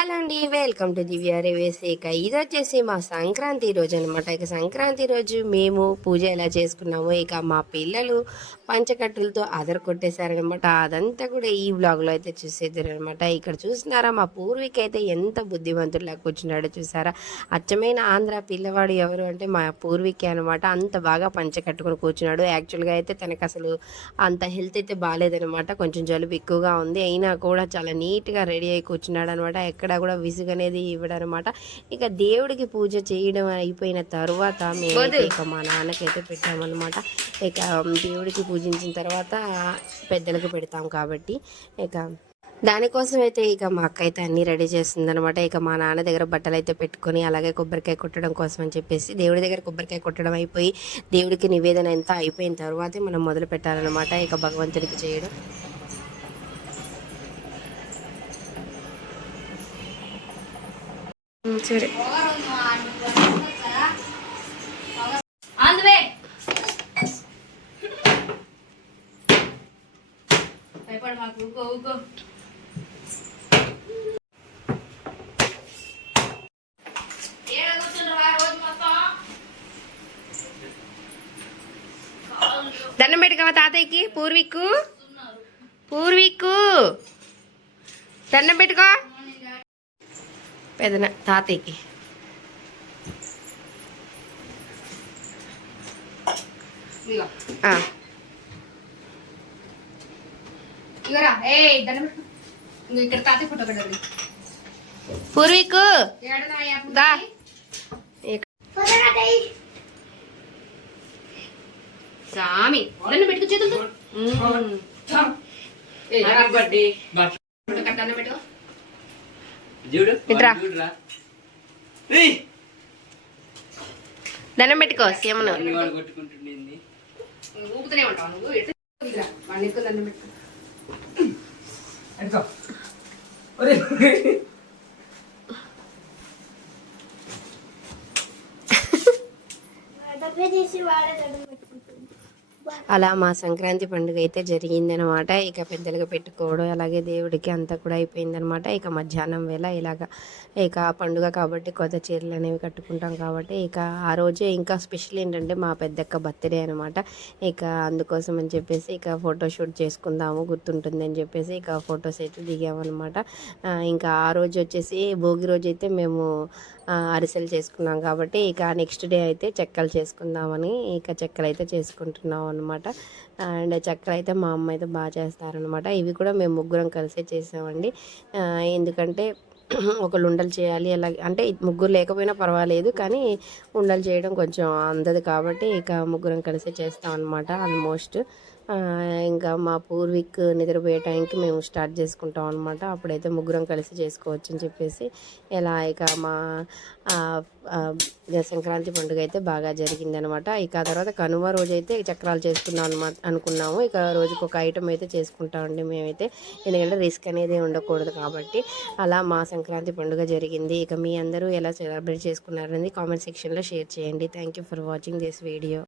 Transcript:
Hello అండి welcome to దివ్య రివేస్ ఇక ఇది వచ్చేసి మా సంక్రాంతి రోజు అనమాట ఇక సంక్రాంతి రోజు మేము పూజ ఎలా చేసుకున్నామో ఇక మా పిల్లలు పంచకట్టులతో అదర కొట్టేశారనమాట అదంతా కూడా ఈ వ్లాగ్లో అయితే చూసేద్దరు అనమాట ఇక్కడ చూసినారా మా పూర్వీక అయితే ఎంత బుద్ధిమంతుడిలా కూర్చున్నాడో చూసారా? అచ్చమైన ఆంధ్ర పిల్లవాడు ఎవరు అంటే మా పూర్వీకే అనమాట అంత బాగా పంచ కట్టుకొని కూర్చున్నాడు. యాక్చువల్గా అయితే తనకు అసలు అంత హెల్త్ అయితే బాగాలేదనమాట కొంచెం జలుబు ఎక్కువగా ఉంది. అయినా కూడా చాలా నీట్గా రెడీ అయి కూర్చున్నాడు అనమాట ఎక్కడ కూడా విసుగు అనేది ఇవ్వడనమాట. ఇక దేవుడికి పూజ చేయడం అయిపోయిన తర్వాత మేము ఇక మా నాన్నకైతే పెట్టామన్నమాట. ఇక దేవుడికి పూజించిన తర్వాత పెద్దలకు పెడతాం కాబట్టి ఇక దానికోసం అయితే ఇక మా అక్క అయితే అన్ని రెడీ చేస్తుంది అనమాట ఇక మా నాన్న దగ్గర బట్టలు అయితే పెట్టుకొని అలాగే కొబ్బరికాయ కొట్టడం కోసం అని చెప్పేసి దేవుడి దగ్గర కొబ్బరికాయ కొట్టడం అయిపోయి దేవుడికి నివేదన ఎంత అయిపోయిన తర్వాతే మనం మొదలు పెట్టాలన్నమాట. ఇక భగవంతుడికి చేయడం దండం పెట్టుకోవా తాతయ్యకి? పూర్వీకు? పూర్వీకు? దండం పెట్టుకో. పెదన తాతయ్యకి. ఇక్కడ తాతయ్య ఫోటో పూర్వీకు. సామి పెట్టుకో చేతులతో. మ్మ్. ఏయ్, హ్యాపీ బర్త్డే ఫోటో కట్ట దండం పెట్టుకో చూడు ఇట్రా. దండం పెట్టుకో సీమను అన్ని వాడు అలా మా సంక్రాంతి పండుగ అయితే జరిగిందనమాట. ఇక పెద్దలుగా పెట్టుకోవడం అలాగే దేవుడికి అంతా కూడా అయిపోయిందనమాట. ఇక మధ్యాహ్నం వేళ ఇలాగ ఇక పండుగ కాబట్టి కొత్త చీరలు అనేవి కట్టుకుంటాం కాబట్టి ఇక ఆ రోజే ఇంకా స్పెషల్ ఏంటంటే మా పెద్దక్క బర్త్డే అనమాట. ఇక అందుకోసం అని చెప్పేసి ఇక ఫోటో షూట్ చేసుకుందాము గుర్తుంటుంది అని చెప్పేసి ఇక ఫొటోస్ అయితే దిగామన్నమాట ఇంకా ఆ రోజు వచ్చేసి భోగి రోజు అయితే మేము అరిసెలు చేసుకున్నాం కాబట్టి ఇక నెక్స్ట్ డే అయితే చెక్కలు చేసుకుందామని ఇక చెక్కలు అయితే చేసుకుంటున్నాం అనమాట అండ్ చెక్కలు అయితే మా అమ్మ అయితే బాగా చేస్తారనమాట ఇవి కూడా మేము ముగ్గురం కలిసే చేసామండి. ఎందుకంటే ఒకళ్ళు ఉండలు చేయాలి అలాగే అంటే ముగ్గురు లేకపోయినా పర్వాలేదు కానీ ఉండలు చేయడం కొంచెం అందదు కాబట్టి ఇక ముగ్గురం కలిసే చేస్తాం అనమాట ఆల్మోస్ట్. ఇంకా మా పూర్వీక్ నిద్రపోయే టైంకి మేము స్టార్ట్ చేసుకుంటాం అనమాట అప్పుడైతే ముగ్గురం కలిసి చేసుకోవచ్చు అని చెప్పేసి ఇలా ఇక మా సంక్రాంతి పండుగ అయితే బాగా జరిగిందనమాట ఇక ఆ తర్వాత కనుమ రోజు అయితే చక్రాలు చేసుకుందాం అనమాట అనుకున్నాము. ఇక రోజుకి ఒక ఐటమ్ అయితే చేసుకుంటామండి మేమైతే. ఎందుకంటే రిస్క్ అనేది ఉండకూడదు కాబట్టి అలా మా సంక్రాంతి పండుగ జరిగింది. ఇక మీ అందరూ ఎలా సెలబ్రేట్ చేసుకున్నారనేది కామెంట్ సెక్షన్లో షేర్ చేయండి. Thank you for watching this video